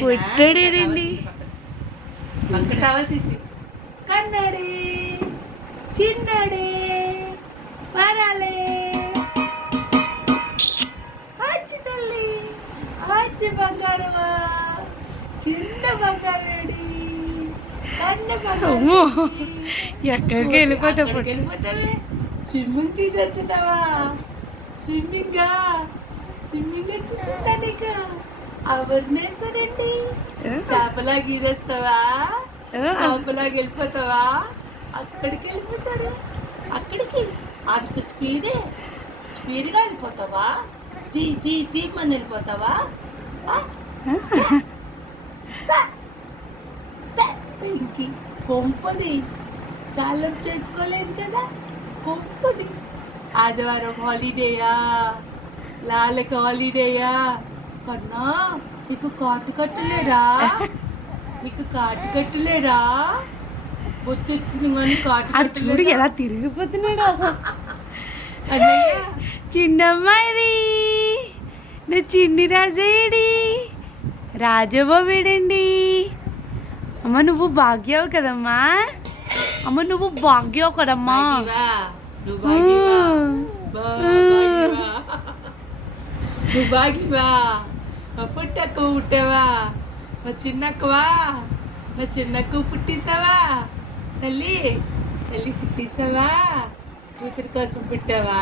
పుట్టాడేనండి. తీసి కన్నాడే చిన్నాడే వరాలే అచ్చి తల్లి అచ్చి బంగారమా చిన్న బంగారేడి కన్న అమ్మో ఎక్కడికి వెళ్ళిపోతావే స్విమ్మింగ్ చేసి వచ్చినావా స్విమ్మింగ్ వచ్చేసిందా నీకు ఎవరు నేర్చారండి చేపలా గీరేస్తావా చేపలా వెళ్ళిపోతావా అక్కడికి వెళ్ళిపోతారు అక్కడికి అంత స్పీడ్గా వెళ్ళిపోతావా జీ మన వెళ్ళిపోతావా ఇంకి కొంపది చాలా చేసుకోలేదు కదా కొంపది ఆదివారం హాలిడేయా లాలకి హాలిడేయా కన్నా నీకు కాటు కట్టలేరా బొత్తెచ్చింది కానీ కాటు చూడు ఎలా తిరిగిపోతున్నాడు అన్నయ్య చిన్నమ్మాయిది నా చిన్ని రాజయ్యడి రాజబాబేడండి. అమ్మ నువ్వు భాగ్యావు కదమ్మా, అమ్మ నువ్వు భాగ్యావు కదమ్మా. నువ్వు బాగివా మా పుట్టక్క పుట్టావా మా చిన్నక్కవా నా చిన్నక్క పుట్టేసావా తల్లి పుట్టేసావా కూతురి కోసం పుట్టావా